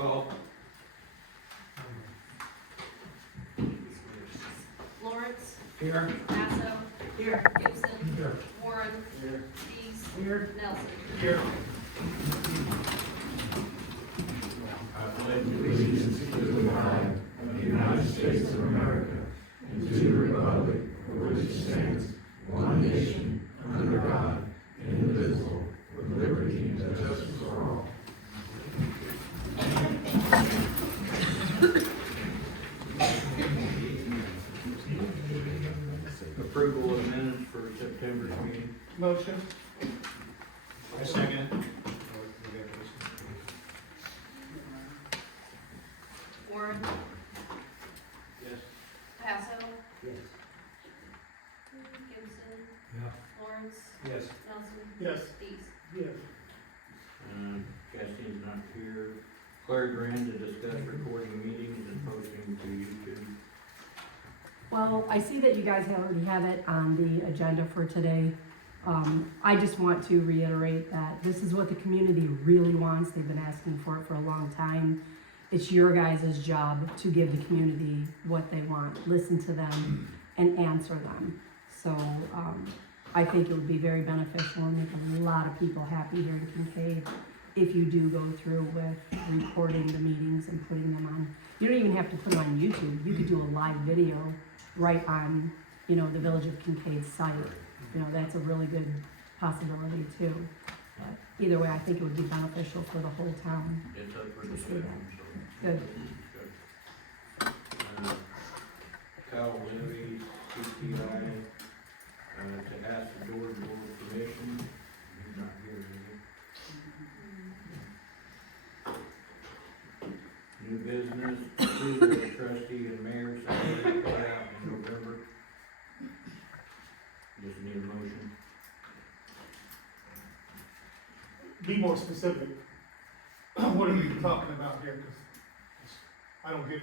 call. Lawrence, Here. Passo, Here. Gibson, Here. Warren, Here. Dees, Here. Nelson. Here. I pledge allegiance to the flag of the United States of America and to the republic for which it stands, one nation, under God, indivisible, with liberty and justice for all. Approval of minutes for September's meeting. Motion. I second. Warren, Yes. Passo, Yes. Gibson, Yeah. Lawrence, Yes. Nelson. Yes. Dees. Yes. Cassidy's not here. Claire Grant to discuss recording meetings and posting to YouTube. Well, I see that you guys already have it on the agenda for today. I just want to reiterate that this is what the community really wants. They've been asking for it for a long time. It's your guys' job to give the community what they want, listen to them, and answer them. So I think it would be very beneficial and make a lot of people happy here in Kincaid if you do go through with recording the meetings and putting them on. You don't even have to put them on YouTube. You could do a live video right on, the Village of Kincaid site. That's a really good possibility too. But either way, I think it would be beneficial for the whole town. It's up for See discussion, so. Good. Kyle Levy, CTI, to ask the board for permission. He's not here, is he? New business, approval of trustee and mayor salary payout in November. Just need a motion. Be more specific. What are we talking about here? Cause I don't get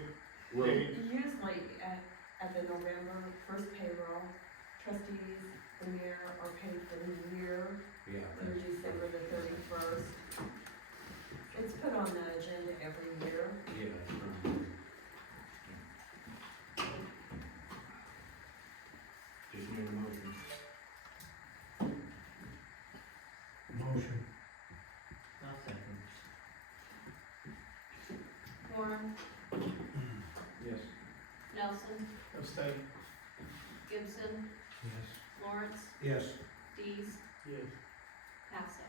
Well, paid. Usually at the November first payroll, trustees, the mayor are paid for the year yeah, through December the 31st. It's put on the agenda every year. yeah. Just need a motion. Motion. I'll second. Warren, Yes. Nelson, Abstain. Gibson, Yes. Lawrence, Yes. Dees, Yes. Passo.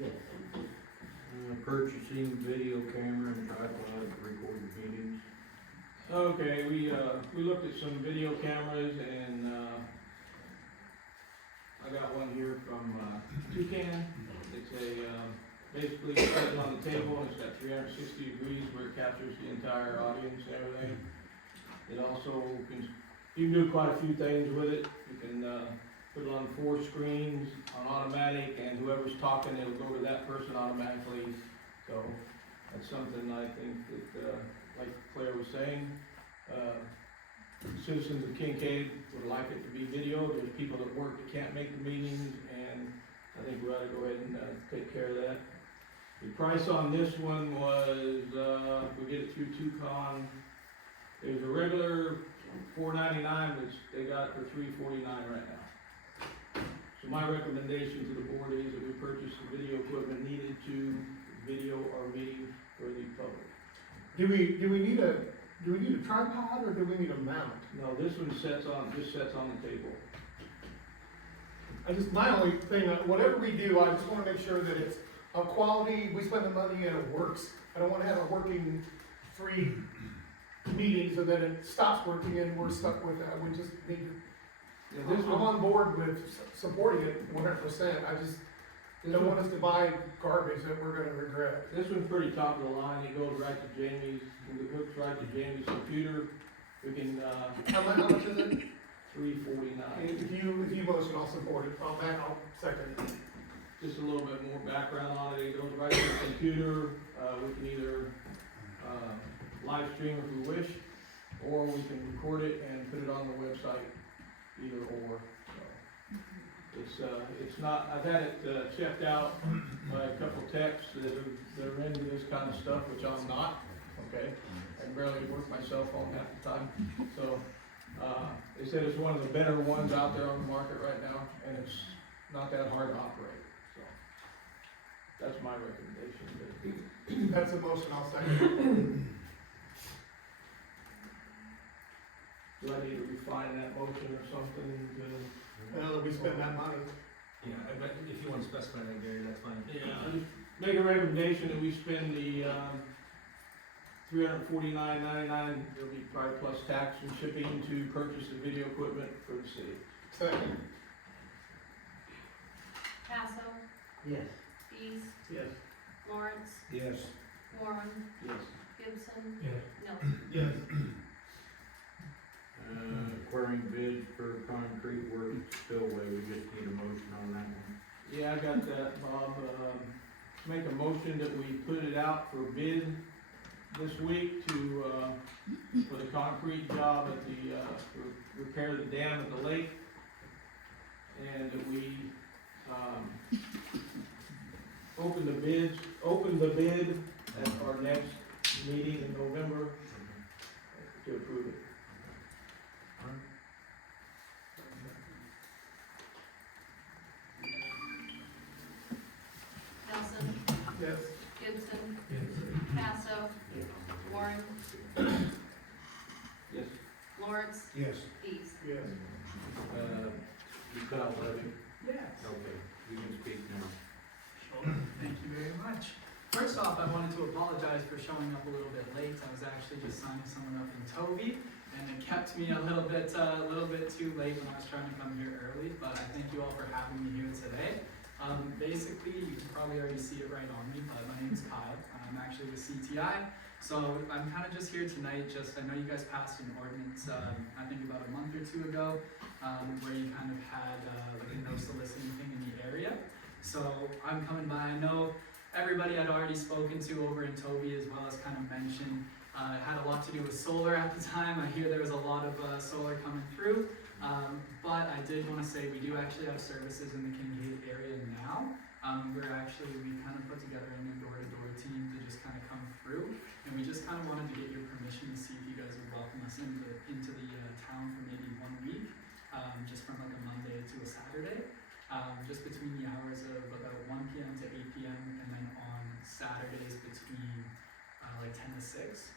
Yes. Purchasing video camera and tripod for recorded meetings. Okay, we looked at some video cameras and, I got one here from, Kincaid. It's basically it sits on the table and it's got 360 degrees where it captures the entire audience and everything. It also you can do quite a few things with it. You can, put it on 4 screens on automatic, and whoever's talking, it'll go to that person automatically. So that's something I think that, like Claire was saying, citizens of Kincaid would like it to be video. There's people that work that can't make the meetings, and I think we ought to go ahead and take care of that. The price on this one was, we did it through Tucon. It was a regular $4.99, but they got it for $3.49 right now. So my recommendation to the board is that we purchase the video equipment needed to video our meeting for the public. Do we need a tripod or do we need a mount? No, this one just sets on the table. My only thing, whatever we do, I just wanna make sure that it's of quality, we spend the money and it works. I don't wanna have a working 3 meetings and then it stops working and we're stuck with that. We just need to, Yeah, I'm on board with supporting it 100%. I just don't want us to buy garbage that we're gonna regret. This one's pretty top of the line. It goes right to Jamie's, it hooks right to Jamie's computer. We can, How much is it? $3.49. If you motion, I'll support it. I'll second it. Just a little bit more background on it. It goes right to the computer. We can either, live stream if we wish, or we can record it and put it on the website, either or, so. It's not, I've had it, checked out by a couple techs that are into this kind of stuff, which I'm not, okay? I can barely work my cell phone half the time, so, they said it's one of the better ones out there on the market right now, and it's not that hard to operate, so. That's my recommendation. That's a motion, I'll second. Do I need to refine that motion or something to? Now that we spend that money. Yeah, but if you want to specify that, Gary, that's fine. Yeah, just make a recommendation that we spend the, $349.99, it'll be probably plus tax and shipping to purchase the video equipment for the city. Second. Passo, Yes. Dees, Yes. Lawrence, Yes. Warren, Yes. Gibson, Yeah. Nelson. Yes. Acquiring bids for concrete work at spillway, we just need a motion on that one. Yeah, I got that, Bob. Make a motion that we put it out for bid this week to, for the concrete job at the, to repair the dam at the lake. And that we, open the bid at our next meeting in November to approve it. Nelson, Yes. Gibson, Yes. Passo, Warren, Yes. Lawrence, Yes. Dees. Yes. You cut out Levy? Yes. Okay, you can speak now. Sure, thank you very much. First off, I wanted to apologize for showing up a little bit late. I was actually just signing someone up in Toby, and it kept me a little bit too late when I was trying to come here early, but I thank you all for having me here today. Basically, you can probably already see it right on me, but my name is Kyle. I'm actually with CTI. So I'm kind of just here tonight, I know you guys passed an ordinance, I think about a month or two ago, where you kind of had like a no soliciting thing in the area. So I'm coming by, I know everybody I'd already spoken to over in Toby as well as kind of mentioned, it had a lot to do with solar at the time. I hear there was a lot of solar coming through. But I did want to say we do actually have services in the Kincaid area now. We kind of put together a new door-to-door team to just kind of come through, and we just kind of wanted to get your permission to see if you guys would welcome us into the town for maybe 1 week, just from like a Monday to a Saturday, just between the hours of about 1 p.m. to 8 p.m. and then on Saturdays between like 10 to 6.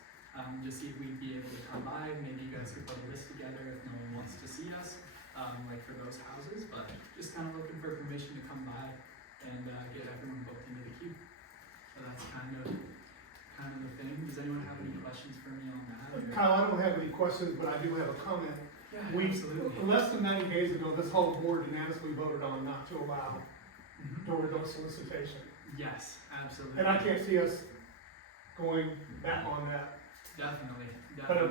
Just see if we'd be able to come by, maybe you guys could put a list together if no one wants to see us, like for those houses, but just kind of looking for permission to come by and get everyone booked into the queue. So that's kind of the thing. Does anyone have any questions for me on that? Or? Kyle, I don't have any questions, but I do have a comment. Yeah, We, absolutely. less than 90 days ago, this whole board unanimously voted on not to allow door-to-door solicitation. Yes, absolutely. And I can't see us going back on that, Definitely.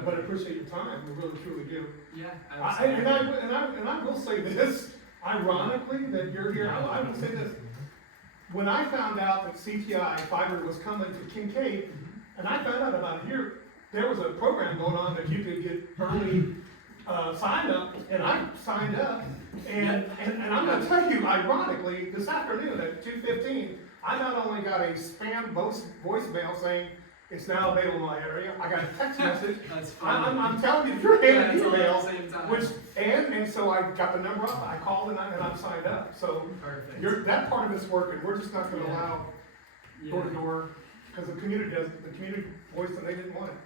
but I appreciate your time, we really truly do. Yeah, And I will say this, ironically, that you're here, I will say this. When I found out that CTI fiber was coming to Kincaid, and I found out about it here, there was a program going on that you could get early, sign up, and I signed up. And I'm gonna tell you, ironically, this afternoon at 2:15, I not only got a spam voicemail saying it's now available in my area, I got a text message. That's fine. I'm telling you, you're Yeah, getting it's all an at email, the same time. which, and so I got the number up, I called and I'm signed up, so Perfect. that part of it's working, we're just not gonna Yeah. allow Yeah. door to door, because the community voiced that they didn't want it.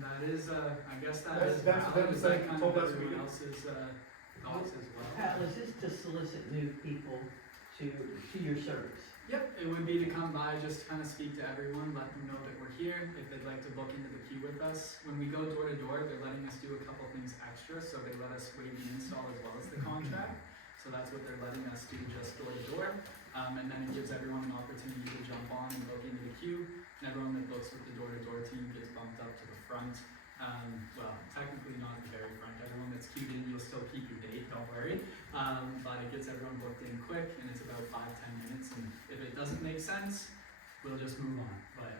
That is, I guess that That's- is that's valid. them Is saying- that kind told of us everyone we- else's thoughts as well? Pat, is this to solicit new people to your service? Yep, it would be to come by, just kind of speak to everyone, let them know that we're here, if they'd like to book into the queue with us. When we go door to door, they're letting us do a couple things extra, so they let us waive the install as well as the contract. So that's what they're letting us do, just door to door. And then it gives everyone an opportunity to jump on and book into the queue. And everyone that books with the door to door team gets bumped up to the front. Well, technically not the very front. Everyone that's queued in, you'll still keep your date, don't worry. But it gets everyone booked in quick, and it's about 5-10 minutes. And if it doesn't make sense, we'll just move on. But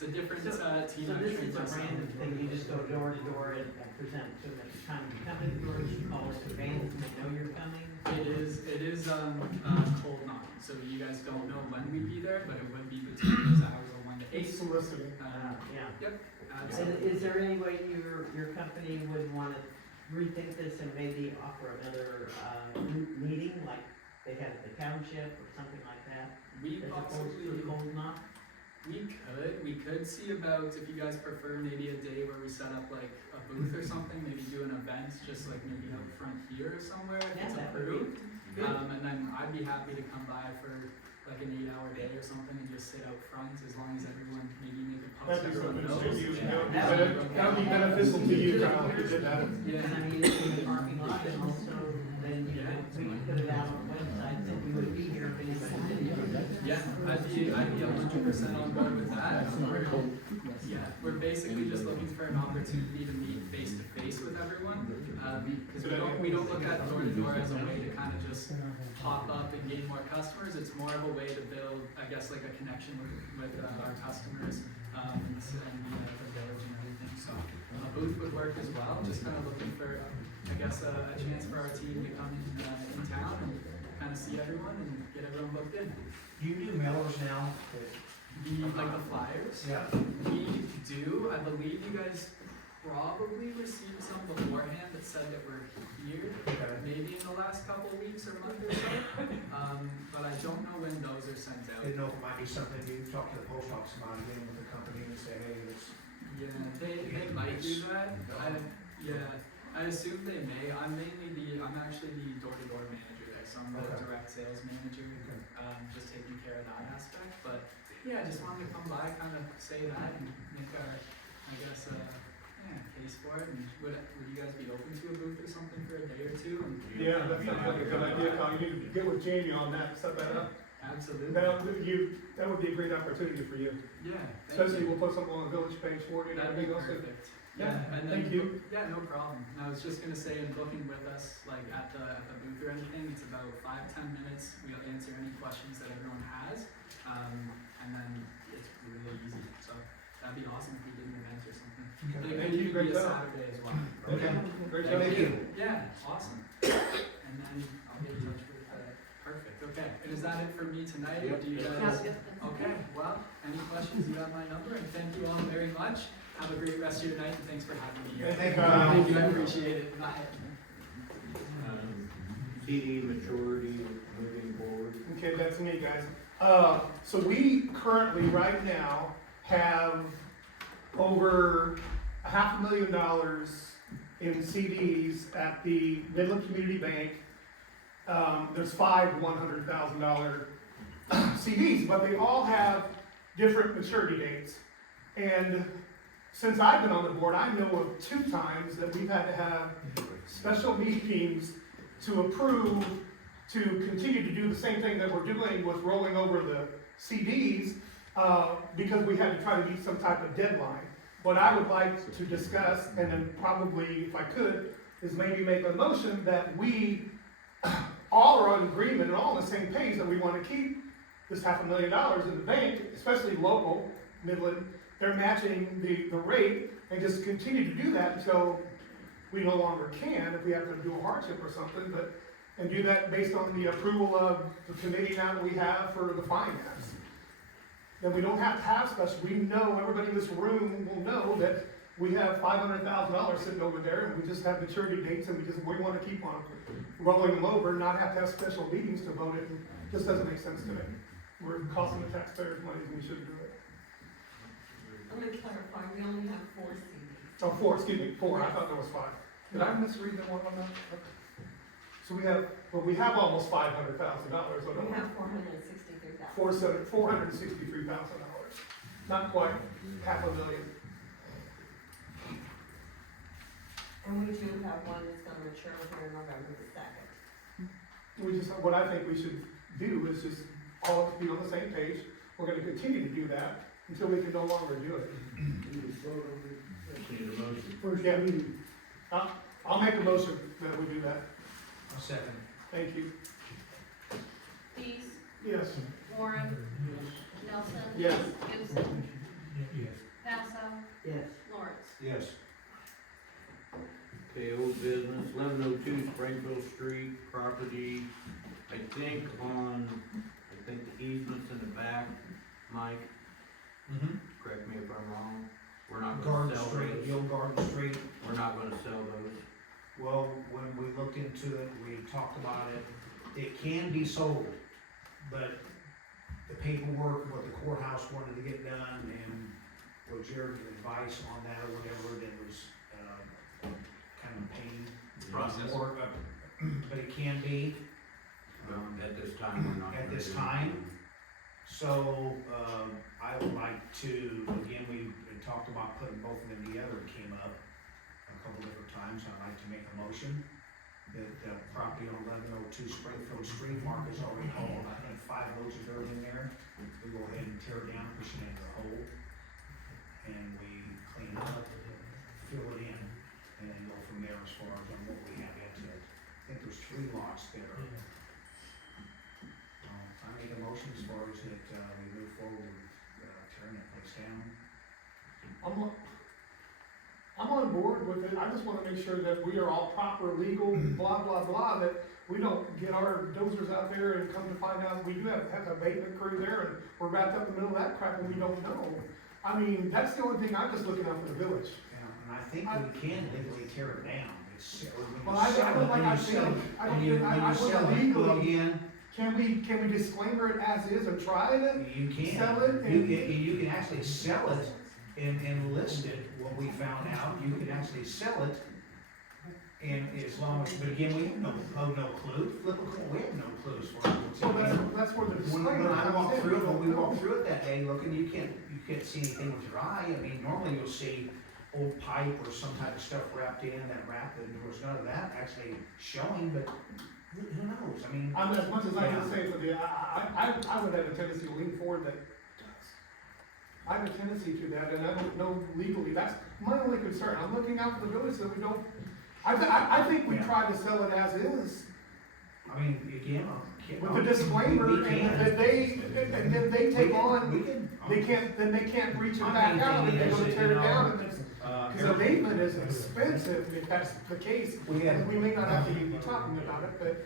It's a different, So team. so I'm this trained is a by some random people. thing, you just go door to door and present to them at the time you come in the door, you call us advance, and they know you're coming? It is, cold knocking, so you guys don't know when we'd be there, but it would be between those hours of 1 to 8. It's soliciting. Yeah. Yep, And absolutely. is there any way your company would wanna rethink this and maybe offer another, meeting, like they had at the township or something like that? We As opposed possibly, to a cold knock? we could see about, if you guys prefer, maybe a day where we set up like a booth or something, maybe do an event, just like maybe out front here or somewhere, if Yeah, it's that would be approved. good. And then I'd be happy to come by for like an 8-hour day or something and just sit out front, as long as everyone, maybe make a post, That'd be everyone good knows. to you. Yeah. That would be beneficial to you, Kyle, if you did that. Yeah. And I mean, it's in the parking lot, and also then we can put it out on the website that we would be here if anybody did. Yeah, I'd be 100% on board with that. We're basically just looking for an opportunity to meet face to face with everyone. Because we don't look at door to door as a way to kind of just pop up and gain more customers. It's more of a way to build, I guess, like a connection with our customers, and the village and everything. So a booth would work as well, just kind of looking for, I guess, a chance for our team to come in town and kind of see everyone and get everyone booked in. Do you do mailers now? Like the flyers? Yeah. We do. I believe you guys probably received some beforehand that said that we're here, Okay. maybe in the last couple of weeks or month or so. But I don't know when those are sent out. Didn't know if it might be something you talk to the post office about, again with the company and say, hey, it's. Yeah, they might do that. I assume they may. I'm actually the door-to-door manager there, so I'm the Okay. direct sales manager, Okay. just taking care of that aspect. But yeah, I just wanted to come by, kind of say that and make our, I guess, case for it. And would you guys be open to a booth or something for a day or two? And Yeah, that sounds like a good idea, Kyle. You need to get with Jamie on that, set that up. absolutely. That would be a great opportunity for you. Yeah. Thank Especially you. we'll put something on the village page for you and That'd be everything else. perfect. Yeah, And then, thank you. Yeah, no problem. And I was just gonna say, in booking with us, like at the booth or anything, it's about 5-10 minutes. We'll answer any questions that everyone has, and then it's really easy. So that'd be awesome if we did an event or something. And it Thank could you, even great be a job. Saturday as well. Okay, great job. Thank you. Yeah, awesome. And then I'll get in touch with. Perfect. Okay. And is that it for me tonight? Or do you guys? Okay. Well, any questions? You have my number, and thank you all very much. Have a great rest of your night, and thanks for having me here. Thank you. Thank you, I appreciate it. Bye. CD maturity moving forward. Okay, that's me, guys. So we currently, right now, have over $500,000 in CDs at the Midland Community Bank. There's 5 $100,000 CDs, but they all have different maturity dates. And since I've been on the board, I know of 2 times that we've had to have special meetings to approve to continue to do the same thing that we're doing with rolling over the CDs, because we had to try to meet some type of deadline. What I would like to discuss, and then probably, if I could, is maybe make a motion that we all are on agreement and all on the same page that we want to keep this $500,000 in the bank, especially local, Midland. They're matching the rate, and just continue to do that until we no longer can, if we have to do a hardship or something, and do that based on the approval of the committee now that we have for the finance. Then we don't have to have special, we know, everybody in this room will know that we have $500,000 sitting over there, and we just have maturity dates, and we want to keep on rolling them over, not have to have special meetings to vote it, and it just doesn't make sense to me. We're costing the taxpayers money, and we shouldn't do it. Let me clarify, we only have 4 CDs. Oh, 4, excuse me, 4, I thought there was 5. Did I misread the one on that? So we have almost $500,000, We have $463,000. $463,000, not quite $500,000. And we do have one that's gonna mature here November the 2nd. We just, what I think we should do is just all of us be on the same page. We're gonna continue to do that until we can no longer do it. Need a motion. First, yeah, I'll make a motion that we do that. I'll second. Thank you. Dees, Yes. Warren, Nelson. Yes. Gibson. Yes. Passo, Yes. Lawrence. Yes. Okay, old business, 1102 Springfield Street, property, I think the easements in the back, Mike, correct me if I'm wrong, we're not gonna Garden sell Street, those. the old Garden Street, We're not gonna sell those. well, when we looked into it, we talked about it, it can be sold, but the paperwork, what the courthouse wanted to get done, and what Jared's advice on that or whatever, that was, kind of a pain. Process. Or, but it can be, At this time, we're not. At gonna this do time? anything. so, I would like to, again, we had talked about putting both of them together, it came up a couple different times, I'd like to make a motion that the property on 1102 Springfield Street, Mark has already hauled, I think 5 loads of dirt in there. We go ahead and tear it down, push it into the hole, and we clean it up, fill it in, and then go from there as far as on what we have into it. I think there's 3 lots there. I make a motion as far as that, we move forward with, tearing that place down. I'm on board with it, I just wanna make sure that we are all proper, legal, blah, blah, blah, that we don't get our dozers out there and come to find out, we do have a abatement crew there, and we're wrapped up in the middle of that crap and we don't know. I mean, that's the only thing I'm just looking out for the village. And I think we can legally tear it down, it's, Well, I don't like, I think, I don't get, I wasn't legally, Again, can we disclaimer it as is and try it? you can. Sell it and- You can actually sell it and list it, what we found out, you can actually sell it. And as long as, but again, we have no clue, flip a coin, we have no clue as far as. So that's where the When disclaimer I comes walked in. through it, when we walked through it that day, looking, you can't see anything with your eye, I mean, normally you'll see old pipe or some type of stuff wrapped in that wrap, and there was none of that actually showing, but who knows, I mean. I'm, as much as I can say for the, I would have a tendency to lean forward that does. I have a tendency to that, and I don't know legally, that's my only concern, I'm looking out for the village so we don't, I think we try to sell it as is, I mean, again, with the disclaimer, we can. and that and then they take on, We can. then they can't reach it I'm back out, and thinking they're gonna is, tear you it know, down, and it's, cause Here- abatement is expensive, if that's the case. We had- And we may not have to be talking about it, but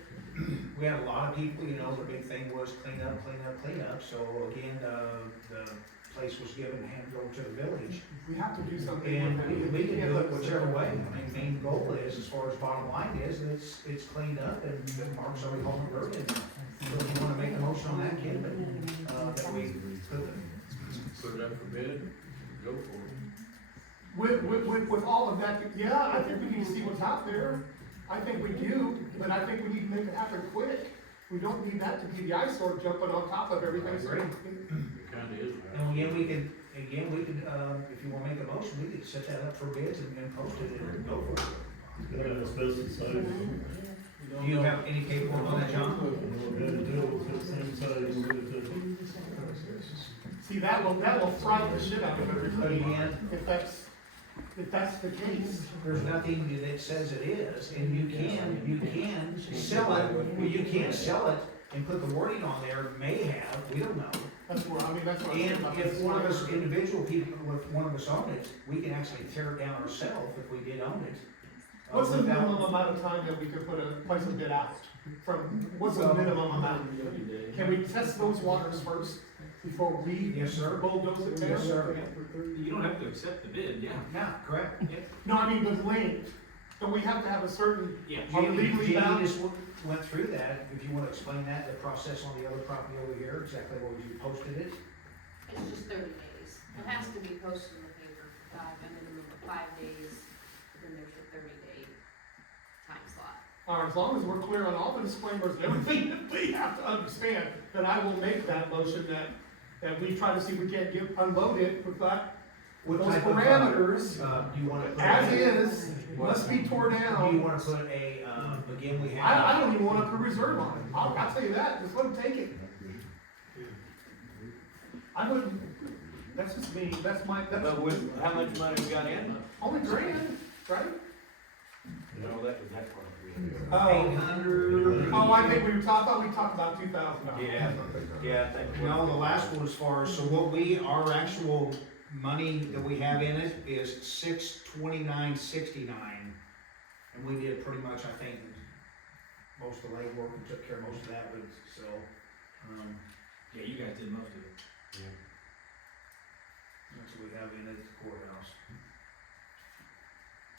We had a lot of people, you know, the big thing was clean up, so again, the place was given, handed over to the village. we have to do something And with that. we can can't do let it it whichever sit. way, I mean, main goal is, as far as bottom line is, that it's cleaned up and that Mark's already hauling dirt in. So if you wanna make a motion on that, Ken, that we Put it up for bid, go for it. With all of that, yeah, I think we need to see what's out there. I think we do, but I think we need to make it happen quick. We don't need that to be the eyesore jumping on top of everything. So- I agree. It kinda is. And again, we could, if you wanna make a motion, we could set that up for bids and post it and go for it. Do you have any paperwork on that, John? See, that will fry the shit out of But everybody, again, if that's the case. there's nothing that says it is, and you can sell it, well, you can sell it and put the wording on there, may have, we don't know. That's where, I mean, that's what I'm saying And about if this. one of us, individual people, if one of us own it, we can actually tear it down ourselves if we did own it. What's the without- minimum amount of time that we could put a place of bid out? What's the minimum amount? Can we test those waters first before we Yes, sir. bulldoze it down? Yes, sir. You don't have to accept the bid, yeah. Yeah, correct. No, I mean, the length. Don't we have to have a certain, Yeah. are we legally Jamie bound? just went through that, if you wanna explain that, the process on the other property over here, exactly what you posted it. It's just 30 days. It has to be posted in the paper for a minimum of 5 days, then there's a 30-day time slot. As long as we're clear on all the disclaimers and everything that we have to understand, then I will make that motion that we try to see if we can't unload it with that, with those type of, parameters, you wanna put? as is, must be tore Do you down. wanna put again, we have. I don't even wanna put a reserve on it, I'll tell you that, just let them take it. I wouldn't, that's just me, that's But with, how much money we got in? only grand, right? No, that was that part. 800. Oh, I think I thought we talked about $2,000. Yeah, I think. No, the last one as far as, so what our actual money that we have in it is $629.69. And we did pretty much, I think, most of the legwork, we took care of most of that, but, so, Yeah, you guys did most of it. that's what we have in at the courthouse.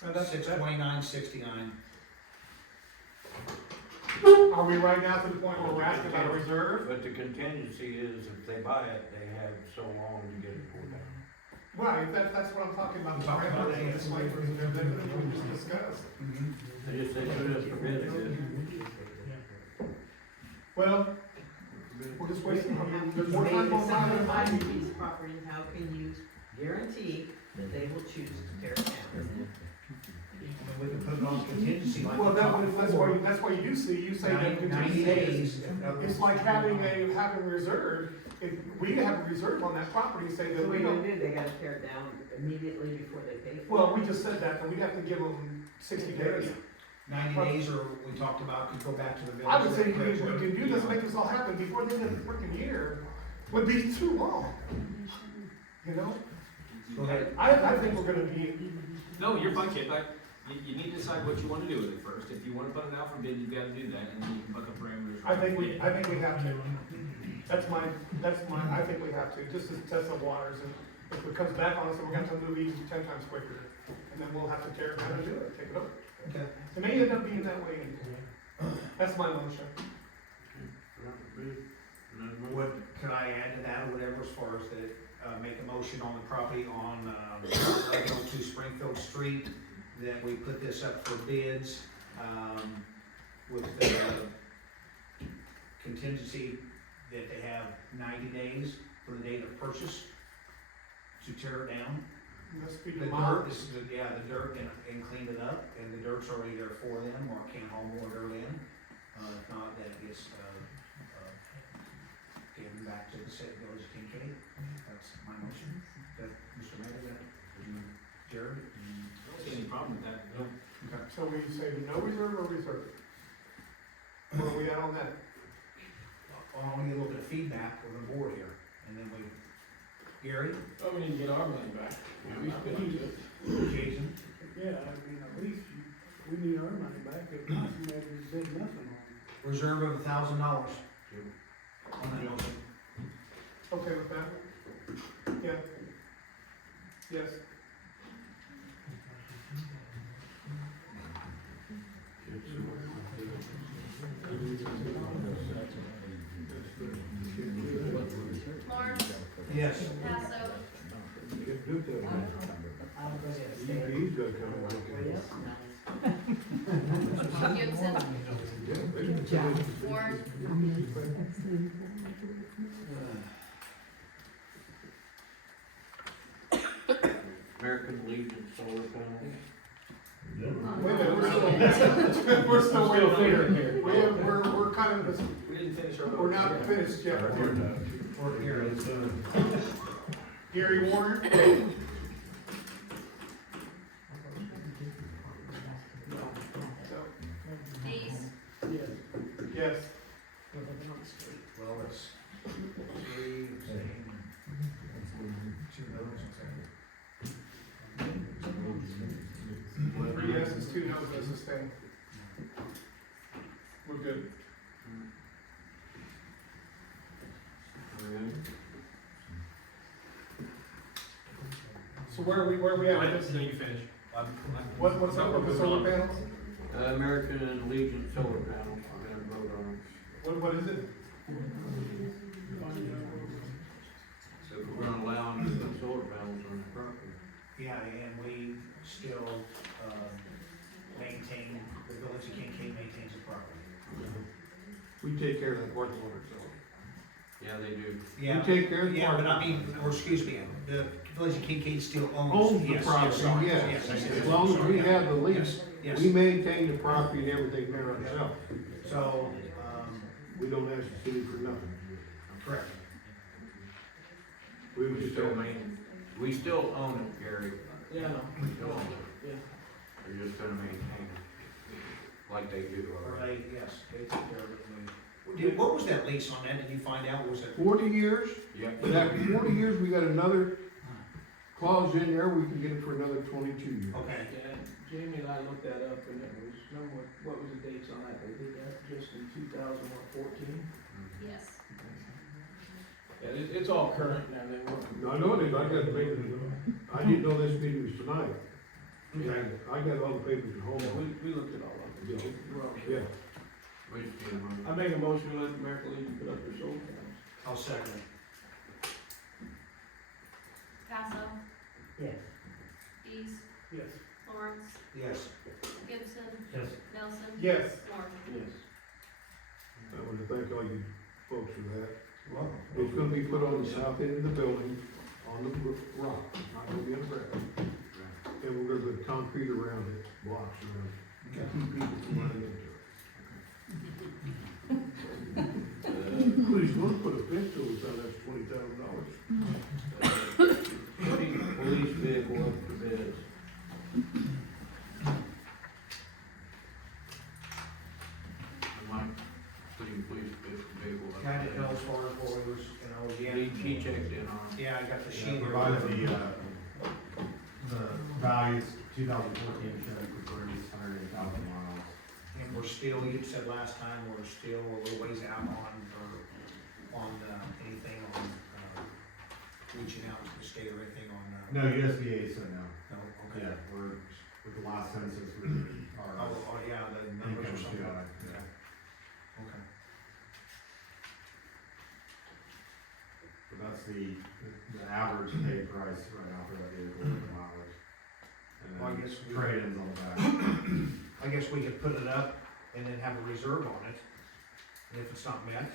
That's- $629.69. Are we right now to the point where we're asking about a reserve? But the contingency is if they buy it, they have so long to get it pulled down. Right, that's what I'm talking about, the Talking about parameters, that. the waivers and everything that we just discussed. They just said, should have permitted it. Well, we're just waiting, there's more time If going someone by. buys a piece of property, how can you guarantee that they will choose to tear it down? We can put it on contingency like Well, we talked that's before. why you do see, you say that 90 days. It's like having a reserve, if we have a reserve on that property, say So that what we do don't, they gotta tear it down immediately before they pay for it? well, we just said that, then we'd have to give them 60 days. 90 days, or we talked about, could go back to the village. I would say we can do this, make this all happen before the end of the freaking year, would be too long. You know, Go ahead. I think we're gonna be, No, you're fine, Kip, you need to decide what you wanna do with it first. If you wanna put it out for bid, you've gotta do that, and then you can put the parameters. I think we have to. That's my, I think we have to, just to test the waters, and if it comes back on us, then we're gonna have to move even 10 times quicker. And then we'll have to tear it down and do it, take it over. Okay. It may end up being that way anyway. That's my motion. What, could I add to that or whatever as far as the, make a motion on the property on, 1102 Springfield Street, that we put this up for bids, with the contingency that they have 90 days from the date of purchase to tear it down. Let's be The dirt, this is the, yeah, the dirt and clean it up, and the dirt's already there for them, or can't haul more dirt in. If not, then it gets, given back to the city village of Kincaid. That's my motion. That, Mr. Mayor, that, Jared? I don't see any problem with that. Okay. So we say no reserve or reserve? Where are we at on that? I want to get a little bit of feedback from the board here, and then we, Gary, Oh, we need to get our money back. We spent it. Jason, Yeah, I mean, at least we need our money back, if not, you maybe did nothing on it. reserve of $1,000 on that motion. Okay with that? Yeah. Yes. Moore, Yes. Passo, I'll go ahead and stay. Gibson, Good job. Moore, American Legion solar panels. Wait a minute, we're still waiting on here. We're kind of, We didn't finish our. we're not finished yet. Or Gary. Gary Warner? Hayes, Yes. Well, it's three, same, two no's, Three yeses, 2 noes, no sustain. We're good. So where are we at with this? No, you finish. What's up with the solar panels? American and Legion solar panels, we're gonna vote on them. What is it? So we're gonna allow them to put solar panels on the property. Yeah, and we still, maintain, the village of Kincaid maintains the property. We take care of that work order, so. Yeah, they do. Yeah, take care of the yeah, but I property. mean, or excuse me, the village of Kincaid still owns. Owns the yes, property, sorry, yes, yes, as long as we have the lease, Yes. we maintain the property and everything there ourselves. So, We don't ask the city for nothing. correct. We would We just still tell we still own it, Gary. Yeah, no. We still own it. Yeah. We're just gonna maintain it like they do Or already. they, yes, they took care of it. What was that lease on that? Did you find out? Was it? 40 years, Yep. but after 40 years, we got another clause in there, we can get it for another 22 years. Okay, Yeah, Jamie and I looked that up and it was, remember what was the dates on that? They did that just in 2014? Yes. Yeah, it's all current and everything. I know it is, I got the papers, I didn't know this meeting was tonight. okay. And I got all the papers at home. Yeah, we looked it all up. Yeah. We're all Yeah. We just need a motion. I make a motion to let the American Legion put up their solar panels. I'll second. Passo, Yes. Dees, Yes. Lawrence, Yes. Gibson, Yes. Nelson. Yes. Moore. Yes. I want to thank all you folks for that. Well, It's gonna be put on the south end of the building, on the rock, it's not gonna be on the ground. And we're gonna put concrete around it, blocks around it, to keep people from running into it. Please don't put a fence over it, that's $20,000. Police vehicle up for bids. Mike, putting police vehicle up. I didn't know as far as what we was, yeah. He checked in on. Yeah, I got the Yeah, sheet. provided the values, 2014 Chevy Cruze, 108,000 miles. And we're still, you said last time, we're still a little ways out on anything on, reaching out to the state or anything on, No, USDA said no. no, okay. Yeah, we're, with the last census, we are. Oh, yeah, the numbers or income something. CI, Okay. yeah. Okay. But that's the average paid price right now for that vehicle with the mileage. Well, I And guess then we- trade-ins on the back. I guess we could put it up and then have a reserve on it, and if it's not met.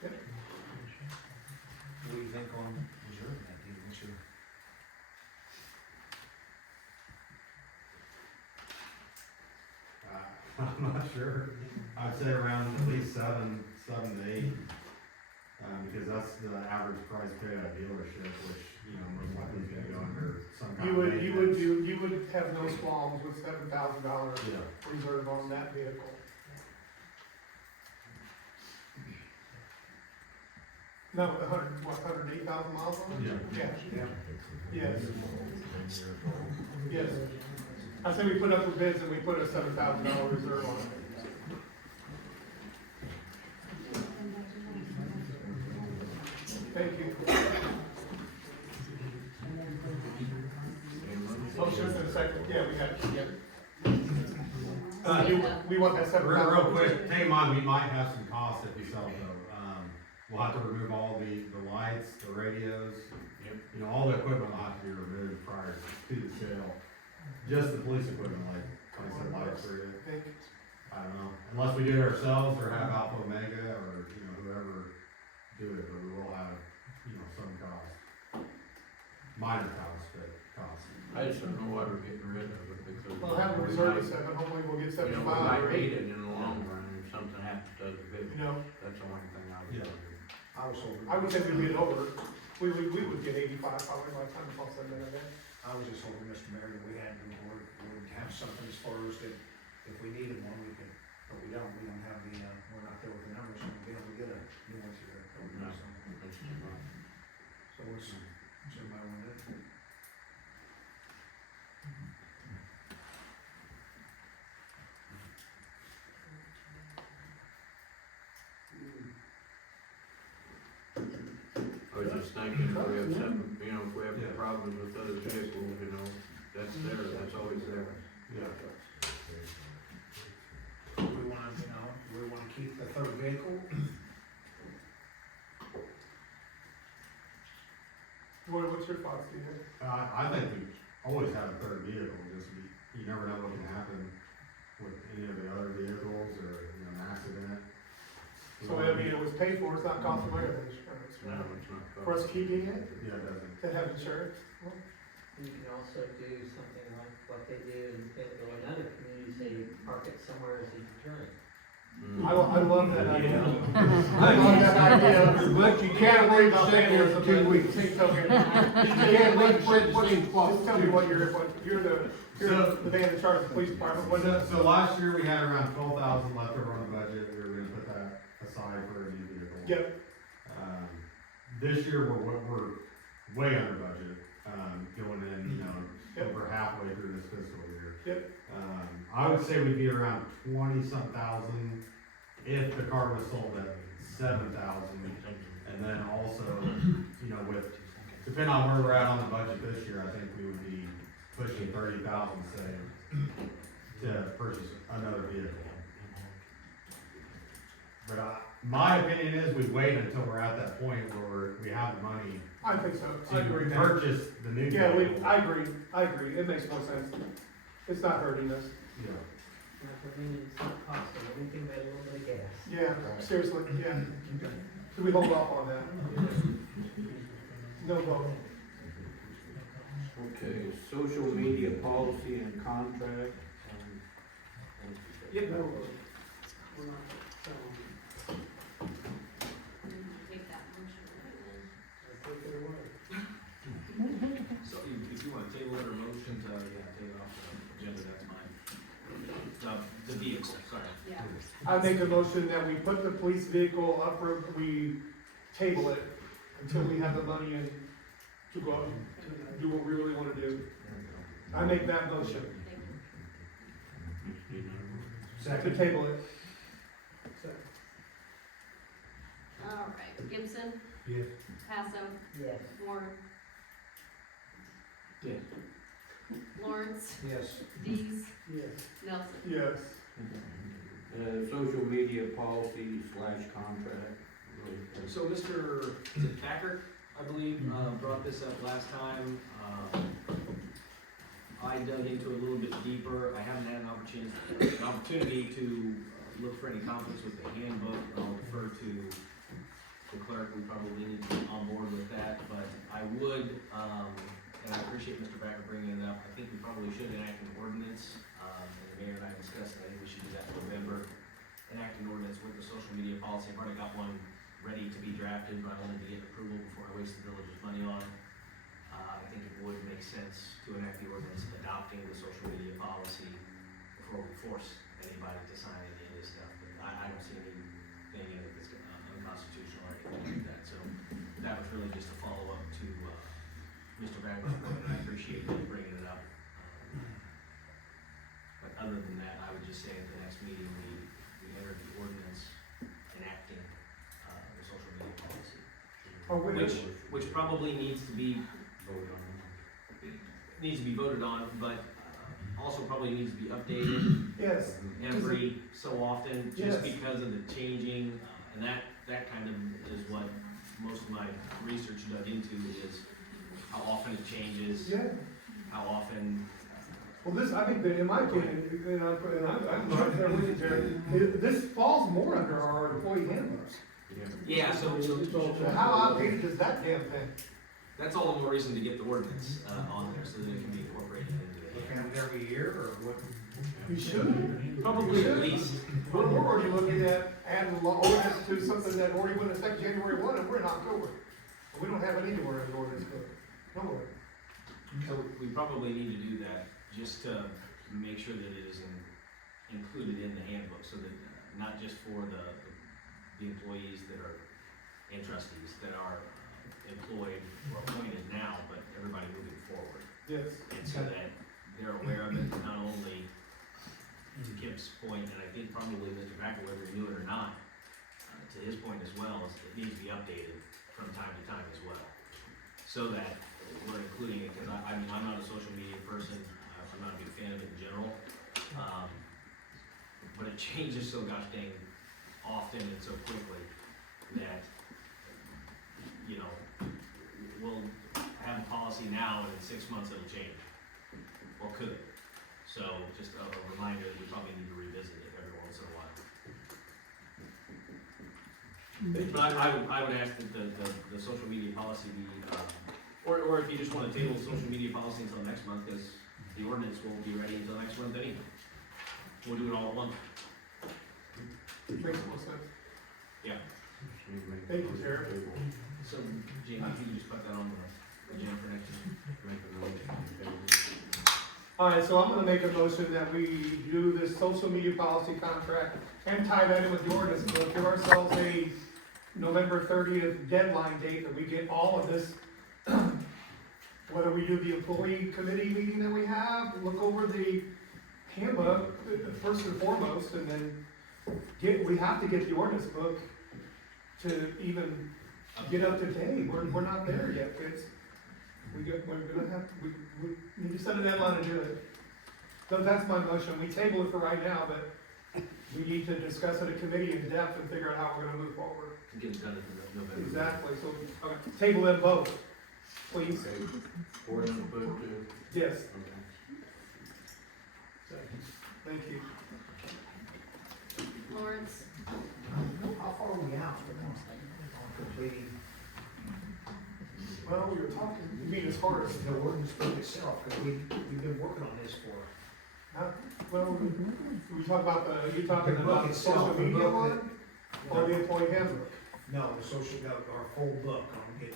What do you think on reserving that, Dave? What's your? I'm not sure. I'd say around at least seven to eight. Because that's the average price paid at a dealership, which, you know, most likely is gonna go under some kind of. You would have no qualms with $7,000 Yeah. reserve on that vehicle. No, 108,000 miles on it? Yeah. Yeah. Yes. Yes. I say we put up the bids and we put a $7,000 reserve on it. Thank you. Motion and a second, yeah, we got it, we want that $7,000. Real quick, take in mind, we might have some costs if we sell it though. We'll have to remove all the lights, the radios. Yep. You know, all the equipment will have to be removed prior to the sale. Just the police equipment, like I said, lights for you. Thank you. I don't know, unless we do it ourselves or have Alpha Omega or, you know, whoever do it, but we will have, you know, some cost. Minor cost, but cost. I just don't know why we're getting rid of it because. Well, have a reserve of seven, hopefully we'll get You know, we 75 might or need 8, it in the long run if something happens to the you vehicle. know. That's the only thing I would Yeah. do. I was hoping. I would say we'd get over, we would get 85 probably by the time it's all said and done. I was just hoping, Mr. Mayor, that we had, we would have something as far as that, if we needed one, we could, but we don't have the, we're not there with the numbers, so we'll be able to get a new one through there. No. So what's everybody want to do? I was just thinking, if we have something, you know, if we have Yeah. problems with other vehicles, you know, that's there, that's always there. Yeah. We wanna, you know, we wanna keep the third vehicle, What's your thoughts, Steve? I think we always have a third vehicle, just you never know what can happen with any of the other vehicles or, you know, an accident. So, I mean, it was paid for, it's not costing money to insurance, No, right? it's not. For us keeping it, Yeah, it doesn't. to have insurance, well, You can also do something like what they do in another community, say you park it somewhere as a deterrent. I love that idea. Yeah. I love that idea. But you can't wait to sit there for 2 weeks. Same token. You can't wait to sit in the same spot. Just tell me what you're the man in charge of the police department, what does? So last year, we had around 12,000 left over on the budget, we were gonna put that aside for a new vehicle. Yep, this year, we're way under budget, going in, you know, Yep. over halfway through this fiscal year. Yep. I would say we'd be around 20-some thousand if the car was sold at 7,000. And then also, you know, with, depending on where we're at on the budget this year, I think we would be pushing 30,000, say, to purchase another vehicle. But my opinion is we wait until we're at that point where we have the money I think so, I agree. to purchase the new Yeah, vehicle. I agree, it makes more sense. It's not hurting us. Yeah. Not for me, it's not costing anything but a little bit of gas. Yeah, seriously, yeah. Should we hold off on that? No vote. Okay, social media policy and contract. Yep. No, we're not, Take that motion right take it away. So if you wanna table it or motion to, yeah, take it off the agenda, that's fine. The vehicle, sorry. then. Yeah. I make a motion that we put the police vehicle up for, we table it until we have the money in to go out and do what we really wanna do. I make that motion, Thank you. to table it. All right, Gibson, Yes. Passo, Yes. Warren, Yes. Lawrence, Yes. Dees, Yes. Nelson. Yes. Social media policy / contract. So Mr. is it Thacker, I believe, brought this up last time. I dug into it a little bit deeper. I haven't had an opportunity to look for any conflicts with the handbook. I'll defer to the clerk. We probably need to be on board with that, but I would, and I appreciate Mr. Thacker bringing it up. I think we probably should enact an ordinance, and the mayor and I discussed, I think we should do that in November. Enact an ordinance with the social media policy. I've already got one ready to be drafted, but I wanted to get approval before I waste the village's money on it. I think it would make sense to enact the ordinance adopting the social media policy before we force anybody to sign any of this stuff. But I don't see anything in it that's unconstitutional or anything like that. So that was really just a follow-up to, Mr. Wagner's point, and I appreciate you bringing it up. But other than that, I would just say at the next meeting, we enter the ordinance enacting, the social media policy. Oh, we Which probably needs to be voted on, but also probably needs to be updated Yes. every so often, Yes. just because of the changing, and that kind of is what most of my research dug into, is how often it changes, Yeah. how often, Well, this, I think that in my opinion, I'm right there with you, Jerry, this falls more under our employee handbooks. yeah, so So how outdated is that damn thing? that's all the more reason to get the ordinance, on there, so that it can be incorporated into the Looking at it every year, or what? You should. Probably at least, We're already looking at adding ordinance to something that already went into effect January 1, and we're in October. We don't have it anywhere in the ordinance book, nowhere. so we probably need to do that, just to make sure that it is included in the handbook, so that, not just for the employees that are, and trustees that are employed or appointed now, but everybody moving forward. Yes. And so that they're aware of it, not only to Kip's point, and I think probably Mr. Packer, whether he knew it or not, to his point as well, is it needs to be updated from time to time as well. So that we're including it, because I mean, I'm not a social media person, I'm not a big fan of it in general. But it changes so gosh dang often and so quickly that, you know, we'll have a policy now and in 6 months it'll change, or could. So just a reminder that we probably need to revisit it every once in a while. But I would ask that the social media policy be, or if you just wanna table social media policy until next month, cause the ordinance won't be ready until next month anyway. We'll do it all at once. Makes more sense. Yeah. Thank you, Jared. So, Jamie, if you can just put that on the agenda for next year. Alright, so I'm gonna make a motion that we do this social media policy contract and tie that in with the ordinance book, give ourselves a November 30th deadline date that we get all of this, whether we do the employee committee meeting that we have, look over the handbook, first and foremost, and then we have to get the ordinance book to even get up to date. We're not there yet, kids. We're gonna have, we need to set a deadline and do it. So that's my motion. We table it for right now, but we need to discuss it at committee in depth and figure out how we're gonna move forward. Get it done in November. Exactly, so, table them both, please. Okay. Ordinance book to, Yes, okay. thank you. Lawrence, How far are we out on completing Well, we were talking, you mean as far as, the ordinance book itself? Because we've been working on this for. well, we talk about you talking The book about the itself, social the media book one? Or the employee handbook? No, the social, our full book on getting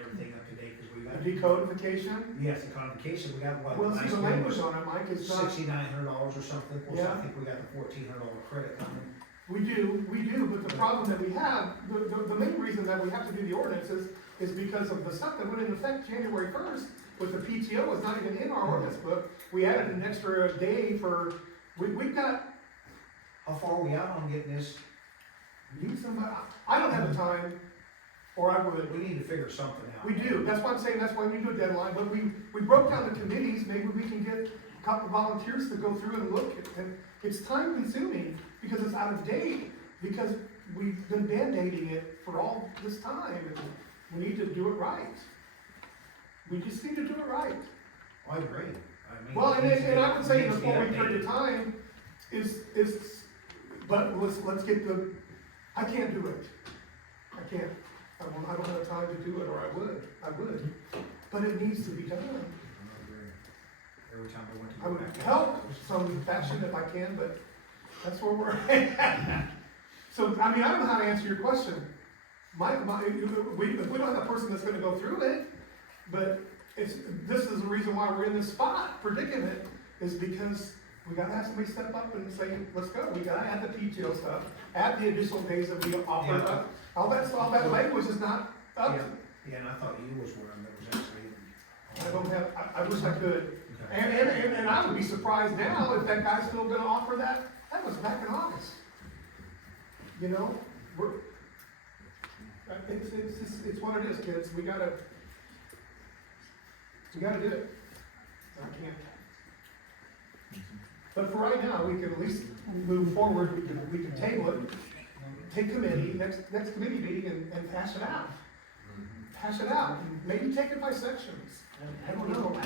everything up to date, because we got. The decodification? Yes, the convocation, we got what? Well, see, the language on it, Mike, is not, $6,900 or something, plus Yeah. I think we got the $1,400 credit coming. we do, but the problem that we have, the main reason that we have to do the ordinances is because of the stuff that went into effect January 1st, with the PTO was not even in our ordinance book. We added an extra day for, we've got, How far are we out on getting this? need somebody, I don't have the time, or I would. We need to figure something out. We do, that's why I'm saying, that's why we do a deadline, but we broke down the committees, maybe we can get a couple volunteers to go through and look, and it's time consuming, because it's out of date, because we've been band-aiding it for all this time, and we need to do it right. We just need to do it right. I agree. I mean, Well, it needs to and be- I would say in it a needs to be 4-week period updated. of time is, but let's get I can't do it. I can't. I don't have time to do it, or I would, but it needs to be done. I agree. Every time I went to. I go would back to- help some fashion if I can, but that's where we're at. So, I mean, I don't know how to answer your question. If we don't have a person that's gonna go through it, but this is the reason why we're in this predicament, is because we gotta have somebody step up and say, let's go. We gotta add the PTO stuff, add the additional days that we offer. Yeah. All that language is not up. Yeah, and I thought you was one that was actually. I don't have, I wish I could. Okay. And I would be surprised now if that guy's still gonna offer that. That was back in August. You know, it's what it is, kids. We gotta do it. I can't. But for right now, we can at least move forward. We can table it, take committee, next committee meeting and hash it out. Hash it out. Maybe take it by sections. I don't know. I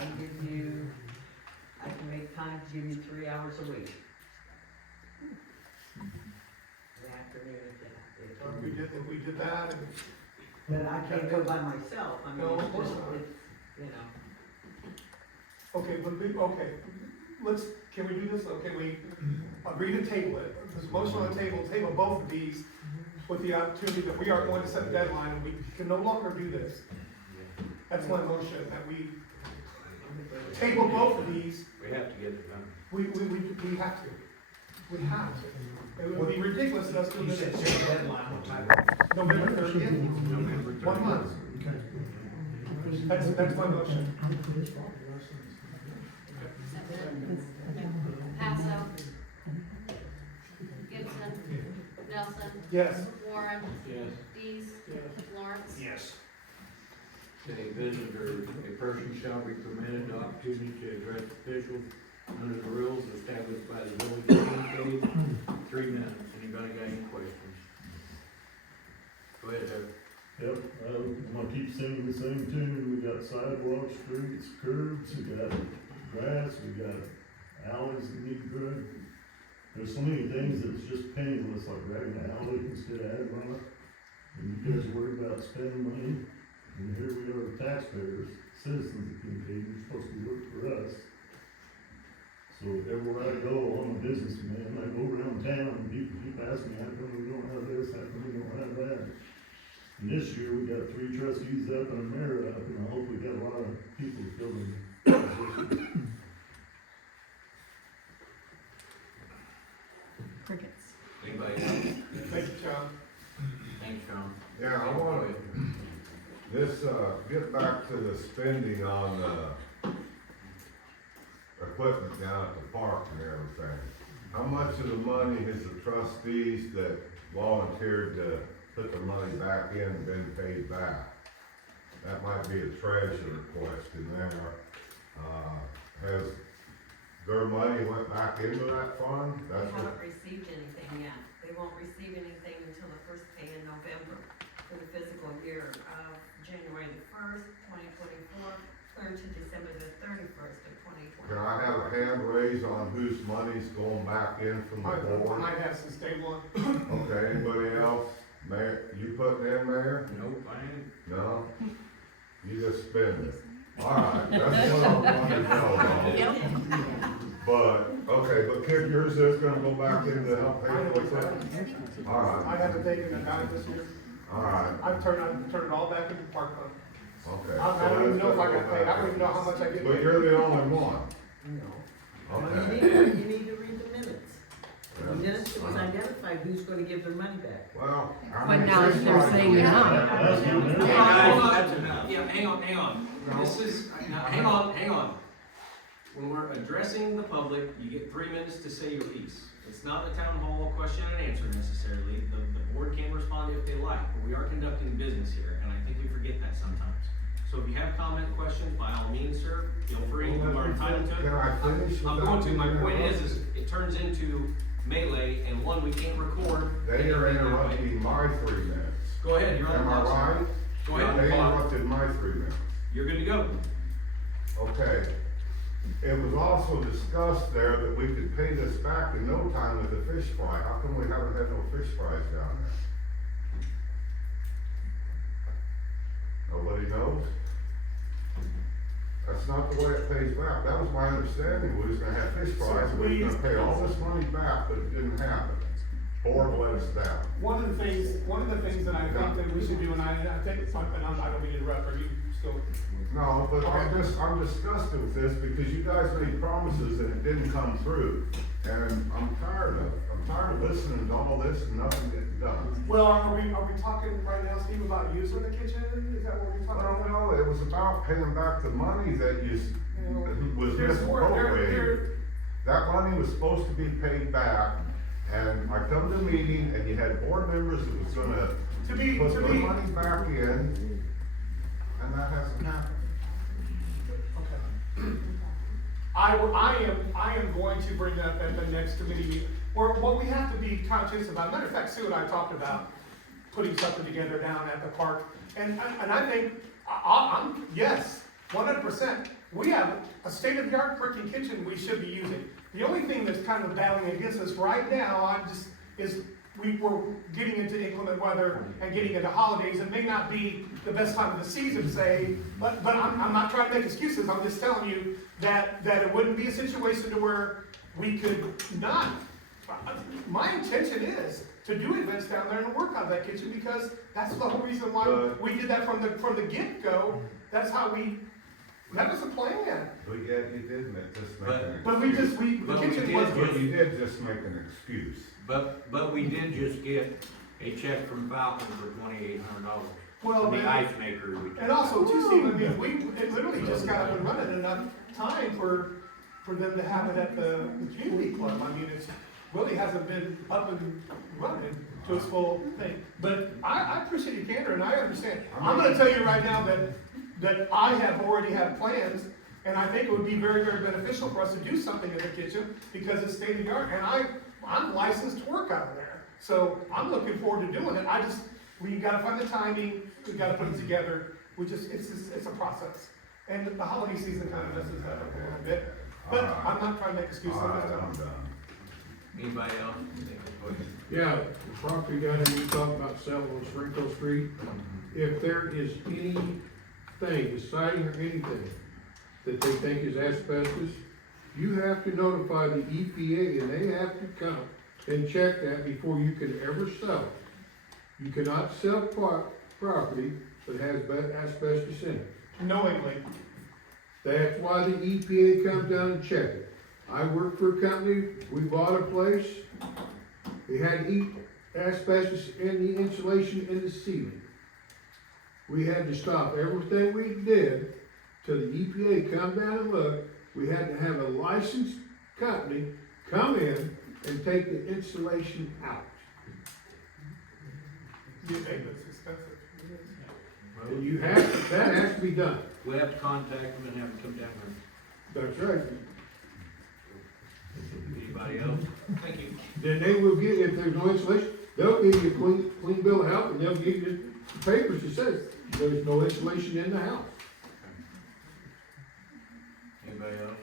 can make time to give you 3 hours a week. The afternoon If we did that, and But I can't go by myself, I mean, No, of it's course just, not. it's, you know. okay, can we do this? Okay, we agree to table it. There's a motion on the table both of these with the opportunity that we are going to set a deadline and we can no longer do this. That's my motion, that we table both of these. We have to get it done. We have to. We have to. It would be ridiculous of us to do You said this. set a deadline, what time? November 30th, November 1 month. That's my motion. Passo, Gibson, Nelson, Yes. Warren, Yes. Dees, Lawrence. Yes. Okay, visitor, a person shall be permitted the opportunity to address officials under the rules established by the village of Kincaid. 3 minutes. Anybody got any questions? Go ahead, Eric. Yep, I'm gonna keep singing the same tune. We got sidewalks, streets, curbs, we got grass, we got alleys that need good. There's so many things that's just painless, like dragging an alley instead of adding on it. And you guys worry about spending money, and here we are, taxpayers, citizens of Kincaid, you're supposed to work for us. So everywhere I go, I'm a businessman, I go around town, and people keep asking me, how come we don't have this, how come we don't have that? And this year, we got 3 trustees up and a mayor up, and I hope we got a lot of people filling positions. Crickets. Anybody else? Thank you, John. Thanks, Sean. get back to the spending on, equipment down at the park and everything. How much of the money has the trustees that volunteered to put the money back in been paid back? That might be a treasurer question there. Has their money went back into that fund? They That's what, haven't received anything yet. They won't receive anything until the first pay in November for the fiscal year of January the 1st, 2024, clear to December the 31st of 2024. can I have a hand raise on whose money's going back in from the board? Mine has some stable. Okay, anybody else? Mayor, you putting in, Mayor? Nope, I ain't. No? You just spend it. Alright, that's what I wanted to know. But, okay, but kid, yours is gonna go back into help pay for it? I Alright, haven't taken it out this year. alright, I've turned it all back into park fund. okay. I don't even know if I got paid, I don't even know how much I get But paid. you're the only one. No. Okay. You need to read the minutes. Yeah. The minutes, it was identified who's gonna give their money back. Well. I But mean, now six they're months- saying they're not. Hey guys, that's enough. Yeah, hang on. This is, hang on. When we're addressing the public, you get 3 minutes to say your piece. It's not a town hall question and answer necessarily. The board can respond if they like, but we are conducting business here, and I think we forget that sometimes. So if you have comment, questions, by all means, sir, feel free, you are entitled to it. Can I finish? I'm going to, my point is it turns into melee, and one, we can't record. They are interrupting my 3 minutes. Go ahead, you're on Am the I clock, right? sir. Go ahead. They interrupted my 3 minutes. You're good to go. Okay. It was also discussed there that we could pay this back in no time with the fish fry. How come we haven't had no fish fries down there? Nobody knows? That's not the way it pays back. That was my understanding. We was gonna have fish fries, and we was gonna pay all this money back, but it didn't happen. Board let us down. One of the things that I think that we should do, and I think, and I don't mean to interrupt, are you still? No, but I'm disgusted with this because you guys made promises and it didn't come through. And I'm tired of it. I'm tired of listening to all this and nothing getting done. Well, are we talking right now, Steve, about using the kitchen? Is that what we're talking I about? don't know, it was about paying back the money that was There's more- there- misappropriated. That money was supposed to be paid back, and I come to a meeting and you had board members that was gonna put their money back in, and that hasn't happened. Okay. I am going to bring that at the next committee meeting, or what we have to be conscious about. Matter of fact, Sue and I talked about putting something together down at the park, and I think, I'm, yes, 100%. We have a state-of-the-art freaking kitchen we should be using. The only thing that's kind of battling against us right now, we're getting into inclement weather and getting into holidays. It may not be the best time of the season, say, but I'm not trying to make excuses. I'm just telling you that it wouldn't be a situation to where we could not. My intention is to do events down there and work on that kitchen, because that's the whole reason why we did that from the get-go. That's how that was the plan. But yet you did just make an excuse. But the kitchen was. But you did just make an excuse. But we did just get a check from Falcon for $2,800. Well, For the and- ice maker. And also too, Steve, I mean, it literally just got up and running enough time for them to have it at the community club. I mean, really hasn't been up and running to its full thing. But I appreciate your candor, and I understand. I'm gonna tell you right now that I have already had plans, and I think it would be very, very beneficial for us to do something in the kitchen, because it's state of the art, and I'm licensed to work out of there. So I'm looking forward to doing it. We gotta find the timing, we gotta put it together. It's a process. And the holiday season kind of messes that up a little bit. But I'm not trying to make excuses. I'm just I'm telling you. done. Anybody else? Yeah, the property down there you talk about selling on Sprinkle Street, if there is anything, deciding or anything that they think is asbestos, you have to notify the EPA and they have to come and check that before you can ever sell it. You cannot sell property that has asbestos in it. Knowingly. That's why the EPA comes down and check it. I work for a company, we bought a place, they had asbestos in the insulation in the ceiling. we had to stop everything we did till the EPA come down and look. We had to have a licensed company come in and take the installation out. The abatement's expensive. And you have, that has to be done. We have to contact them and have them come down That's right. here. Anybody else? Thank you. Then they will give, if there's no installation, they'll give you a clean bill of health, and they'll give you the papers that says there's no installation in the house. Anybody else?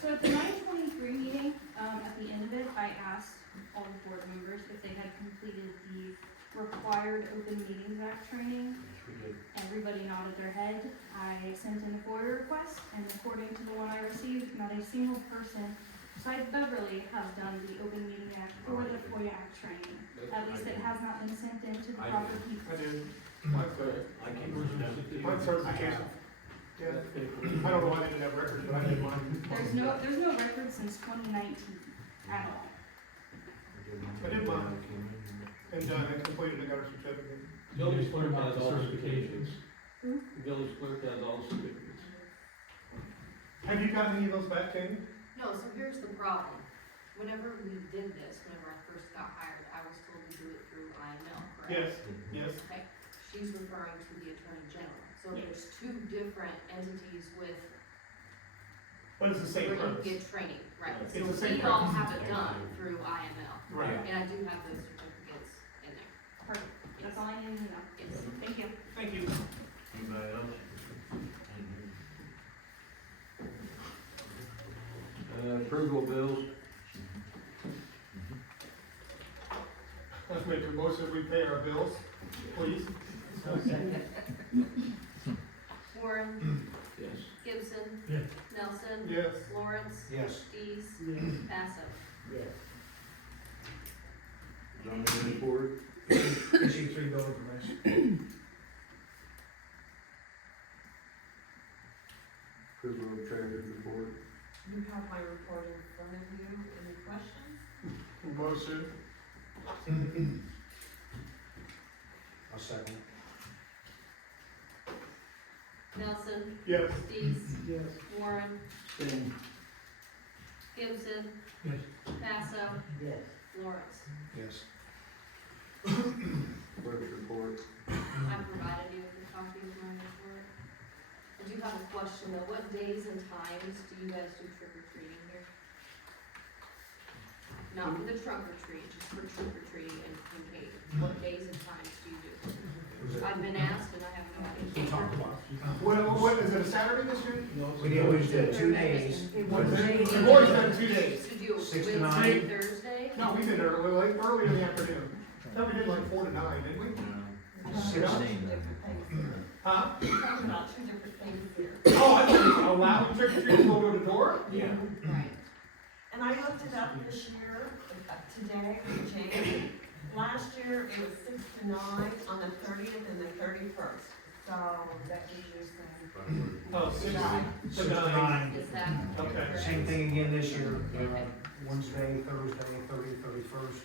So at the 9/23 meeting, at the end of it, I asked all the board members if they had completed the required Open Meetings Act training. Yes, we did. Everybody nodded their head. I sent in a FOIA request, and according to the one I received, not a single person besides Beverly has done the Open Meeting Act or the FOIA Act training. At least it has not been sent in to the I proper did. people. I do. Mine's good. I can't remember. Mine's certification. Yeah. I don't know why they didn't have records, but I did mine. There's no record since 2019 at all. I did mine. And I completed, I got a certificate. Village clerk has all certifications. Hmm? Village clerk has all certificates. Have you got any of those back, Tammy? No, so here's the problem. Whenever we did this, whenever I first got hired, I was told to do it through IML, correct? Yes, yes. Okay, she's referring to the Attorney General. So Yes. there's two different entities with, But it's the same where you purpose. get training, right? It's So the same we all purpose. have it done through IML. Right. And I do have those certificates in there. Perfect. That's all I needed to know. Yes. Thank you. Thank you. Anybody else? Approval of bills. Let's make a motion that we pay our bills, please. Warren, Yes. Gibson. Yes. Nelson. Yes. Lawrence. Yes. Dees. Basso. Zoning report. Issue 3 bill information. Approval of treasurer's report. You have my report in front of you, any questions? Motion. I'll second. Nelson. Yes. Dees. Yes. Warren. Gibson. Yes. Basso. Yes. Lawrence. Yes. Clerk's report. I provided you with a copy of my report. I do have a question though, what days and times do you guys do trick or treating here? Not for the trunk or treat, just for trick or treat and Kincaid. What days and times do you do? I've been asked and I have no We talked idea. about. What, is it a Saturday this year? We did, we did 2 days. We've always done 2 days. So do you 6 to Wednesday, 9. Thursday? No, we did early, like early in the afternoon. No, we did like 4 to 9, didn't we? Huh? Talking about two different things here. Oh, I thought you allowed trick or treat to go to the door? Yeah. Right. And I looked it up this year, today, with Jane. Last year, it was 6 to 9 on the 30th and the 31st. So that gives you some. Oh, 6 6 to to 9. 9. Is that Okay. correct? Same thing again this year, Wednesday, Thursday, 30th, 31st.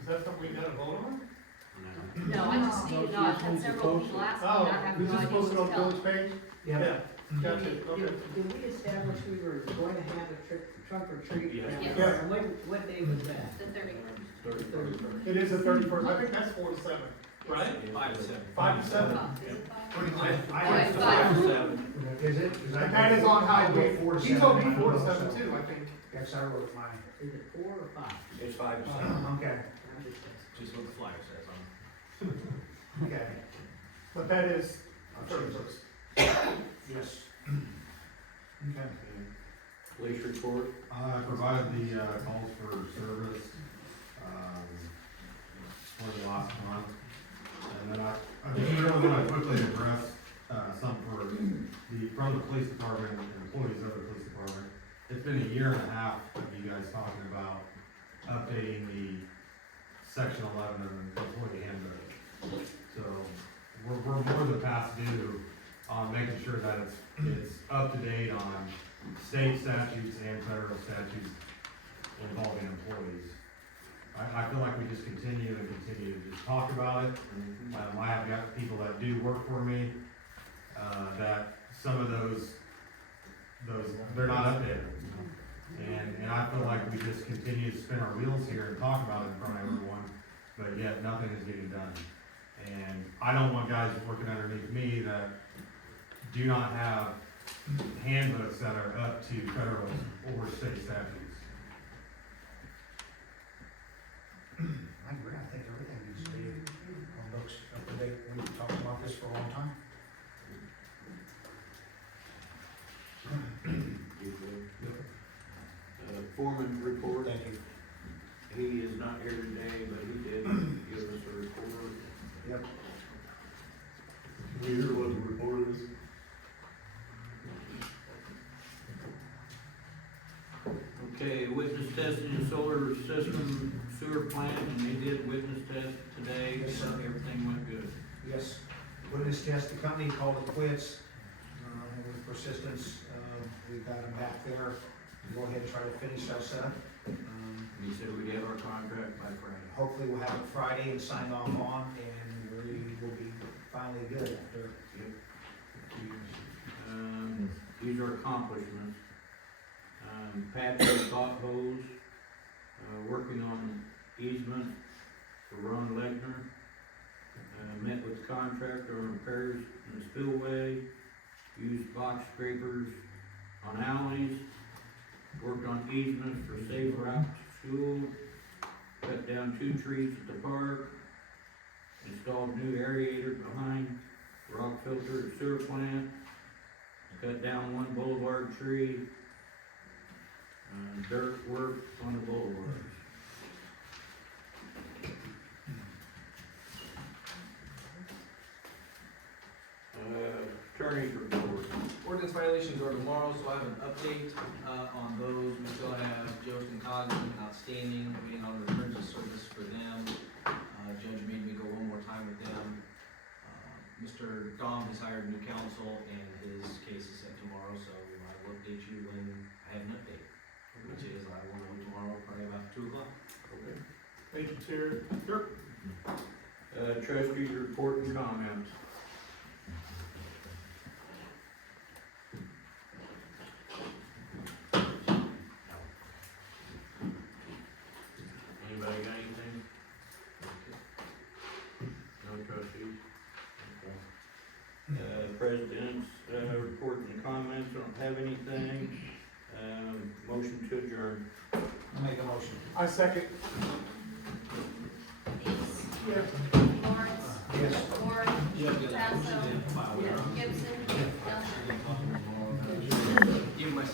Is that something we gotta vote on? No, I just need to know, I've had several people ask me, and I have Oh, is no this idea posted on what to tell village them. page? Yeah. Gotcha, okay. Did we establish we were going to have a trunk or treat? Yeah. around Yes. there? And what day was that? The 31st. 31st. It is the 31st, I think that's 4 to 7, right? 5 to 7. 5 to 7? Is it 5? I Oh, have it's to- 5 to 7. Is it? And that is on highway, 4 to he 7. told me 4 to 7 too, I think. Yes, I wrote mine. Is it 4 or 5? It's 5 to 7. Okay, I'm just asking. Just what the flyer says on it. okay. But that is 31st. Yes. Okay. Police report. I provided the, calls for service, for the last month. And then I just really want to quickly address, some for from the police department and employees of the police department. It's been a year and a half of you guys talking about updating the section 11 of the employee handbook. So we're more than past due on making sure that it's up to date on state statutes and federal statutes involving employees. I feel like we just continue to just talk about it. I have got people that do work for me, that some of those, they're not updated. And I feel like we just continue to spin our wheels here and talk about it in front of everyone, but yet nothing is getting done. And I don't want guys working underneath me that do not have handbooks that are up to federal or state statutes. I agree, I think everything needs to be on books up to date. We've talked about this for a long time. Foreman report, Thank you. he is not here today, but he did give us a report. Yep. Can we hear what the report is? Okay, witness testing the solar system sewer plant, and they did witness test today, Yes, sir. so everything went good. Yes, witness test, the company called it quits, with persistence, we got them back there, go ahead and try to finish our setup. He said we'd have our contract by Friday. Hopefully we'll have it Friday and signed off on, and we will be finally good after. These are accomplishments. Patching potholes, working on easement for Ron Legner. Met with the contractor on repairs in the spillway, used box scrapers on alleys, worked on easements for safe route to school, cut down 2 trees at the park, installed new aerator behind rock filter at sewer plant, cut down 1 boulevard tree, dirt work on the boulevards. Attorney's report. Ordinance violations are tomorrow, so I have an update, on those. We still have Joe Kincaid outstanding, waiting on the terms of service for them. Judge made me go one more time with them. Mr. Dom has hired new counsel, and his case is set tomorrow, so I will update you when I have an update. Which is, I will know tomorrow, probably about 2 o'clock. Okay. Thank you, Terry. Sure. Trustees report and comments. Anybody got anything? No trustees? Okay. President's, report and comments, don't have anything. Motion to adjourn. I'll make a motion. I second. Ace, Yeah.